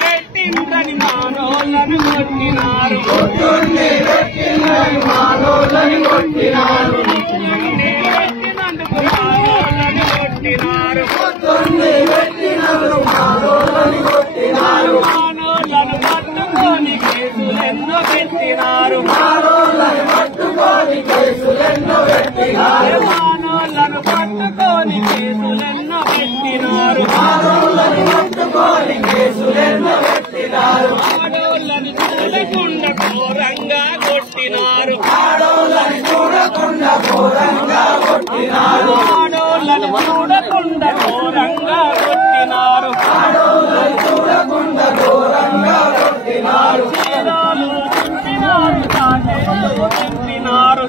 పెట్టిందని మానోళ్ళను కొట్టినారు మానోళ్ళను పట్టుకొని కేసులెన్నో పెట్టినారు మానోళ్ళను పట్టుకొని కేసులెన్నో పెట్టినారు ఆడోళ్ళను చూడకుండా ఘోరంగా కొట్టినారు ఆడోళ్ళను చూడకుండా ఘోరంగా కొట్టినారు చీరాలు చింపినారు తాకెట్లు చింపినారు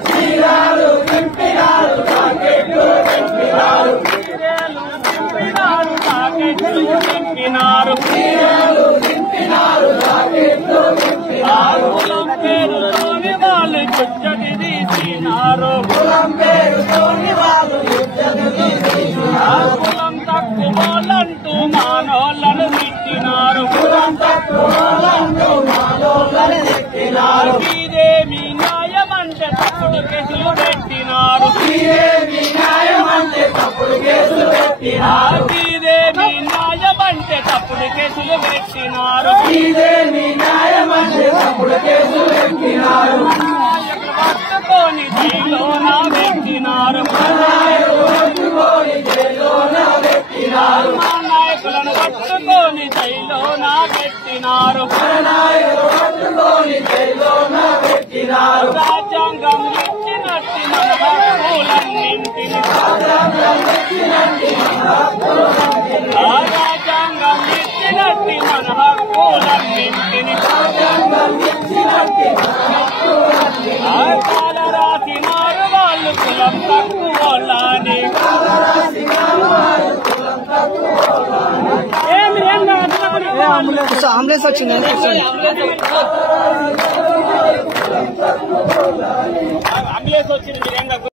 కులం పేరుతోని వాళ్ళు చుట్టది తీసినారు కులం తక్కువలంటూ మానోళ్ళను తిట్టినారు ఇదేమి న్యాయమంటే తప్పుడు కేసులు పెట్టినారు ఇదేమి న్యాయమంటే తప్పుడు కేసులు పెట్టినారు పట్టుకొని జైలోన పెట్టినారు మా నాయకులను పట్టుకొని జైలోన పెట్టినారు రాజ్యాంగం ఇచ్చినట్టి మన హక్కులన్నింటిని రాసినారు వాళ్ళు కులం తక్కువని అంబులెన్స్ వచ్చిందండి అంబులెన్స్ వచ్చింది.